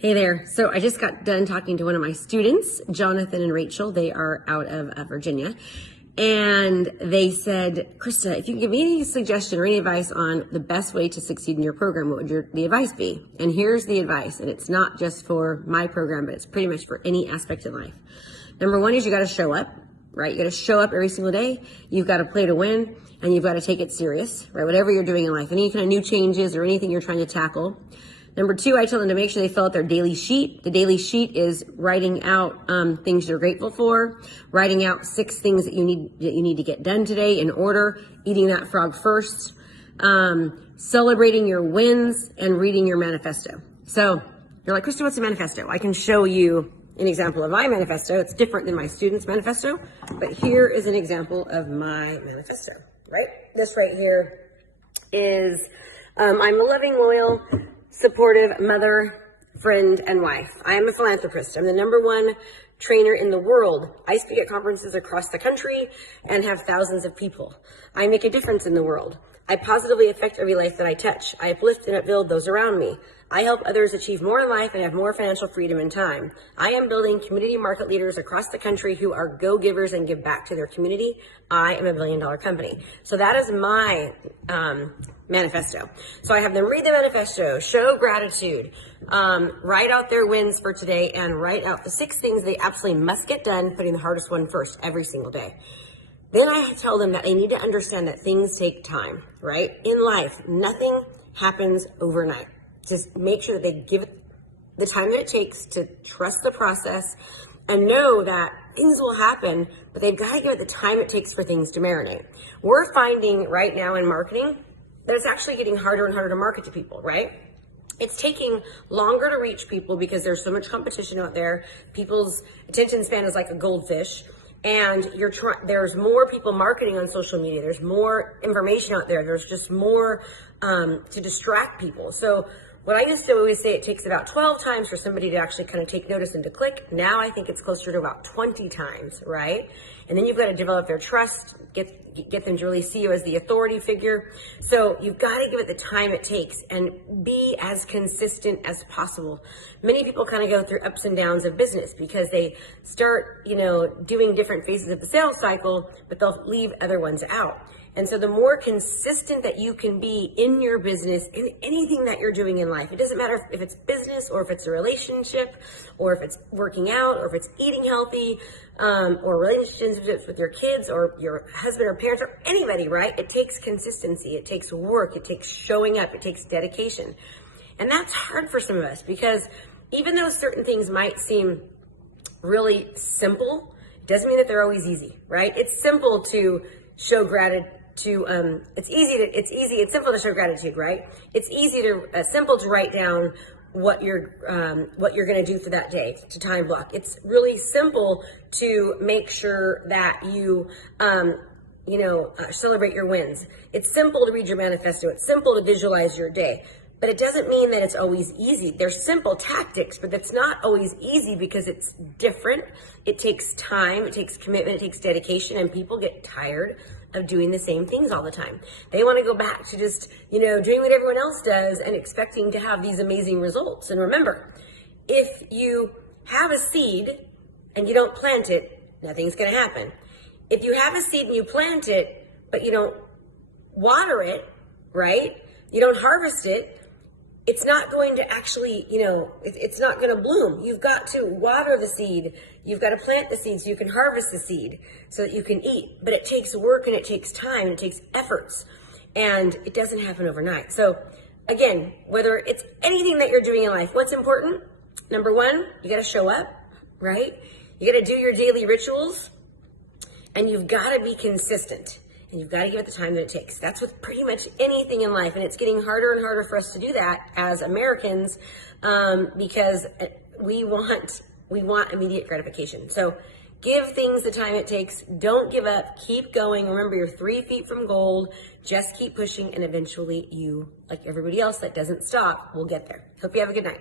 Hey there. So I just got done talking to one of my students, Jonathan and Rachel. They are out of Virginia. And they said, Krista, if you can give me any suggestion or any advice on the best way to succeed in your program, what would the advice be? And here's the advice. And it's not just for my program, but it's pretty much for any aspect of life. Number one is you got to show up, right? You got to show up every single day. You've got to play to win, and you've got to take it serious, right? Whatever you're doing in life, any kind of new changes or anything you're trying to tackle. Number two, I tell them to make sure they fill out their daily sheet. The daily sheet is writing out things you're grateful for, writing out 6 things that you need to get done today in order, eating that frog first, celebrating your wins, and reading your manifesto. So you're like, Krista, what's a manifesto? I can show you an example of my manifesto. It's different than my students' manifesto, but here is an example of my manifesto, right? This right here is, I'm a loving, loyal, supportive mother, friend, and wife. I am a philanthropist. I'm the #1 trainer in the world. I speak at conferences across the country and have thousands of people. I make a difference in the world. I positively affect every life that I touch. I uplift and upbuild those around me. I help others achieve more in life and have more financial freedom and time. I am building community market leaders across the country who are go-givers and give back to their community. I am a billion-dollar company. So that is my manifesto. So I have them read the manifesto, show gratitude, write out their wins for today, and write out the 6 things they absolutely must get done, putting the hardest one first every single day. Then I tell them that they need to understand that things take time, right? In life, nothing happens overnight. Just make sure that they give it the time that it takes to trust the process and know that things will happen, but they've got to give it the time it takes for things to marinate. We're finding right now in marketing that it's actually getting harder and harder to market to people, right? It's taking longer to reach people because there's so much competition out there. People's attention span is like a goldfish. And there's more people marketing on social media. There's more information out there. There's just more to distract people. So what I used to always say, it takes about 12 times for somebody to actually kind of take notice and to click. Now I think it's closer to about 20 times, right? And then you've got to develop their trust, get them to really see you as the authority figure. So you've got to give it the time it takes and be as consistent as possible. Many people kind of go through ups and downs of business because they start, doing different phases of the sales cycle, but they'll leave other ones out. And so the more consistent that you can be in your business, in anything that you're doing in life, it doesn't matter if it's business or if it's a relationship or if it's working out or if it's eating healthy or relationships with your kids or your husband or parents or anybody, right? It takes consistency. It takes work. It takes showing up. It takes dedication. And that's hard for some of us because even though certain things might seem really simple, it doesn't mean that they're always easy, right? It's simple to show gratitude. It's simple to show gratitude, right? It's simple to write down what you're going to do for that day, to time block. It's really simple to make sure that you celebrate your wins. It's simple to read your manifesto. It's simple to visualize your day. But it doesn't mean that it's always easy. They're simple tactics, but it's not always easy because it's different. It takes time, it takes commitment, it takes dedication, and people get tired of doing the same things all the time. They want to go back to just, doing what everyone else does and expecting to have these amazing results. And remember, if you have a seed and you don't plant it, nothing's going to happen. If you have a seed and you plant it, but you don't water it, right? You don't harvest it, it's not going to actually, it's not going to bloom. You've got to water the seed. You've got to plant the seed so you can harvest the seed so that you can eat. But it takes work and it takes time and it takes efforts. And it doesn't happen overnight. So again, whether it's anything that you're doing in life, what's important? Number 1, you got to show up, right? You got to do your daily rituals and you've got to be consistent. And you've got to give it the time that it takes. That's with pretty much anything in life. And it's getting harder and harder for us to do that as Americans because we want immediate gratification. So give things the time it takes. Don't give up. Keep going. Remember, you're 3 feet from gold. Just keep pushing. And eventually you, like everybody else that doesn't stop, will get there. Hope you have a good night.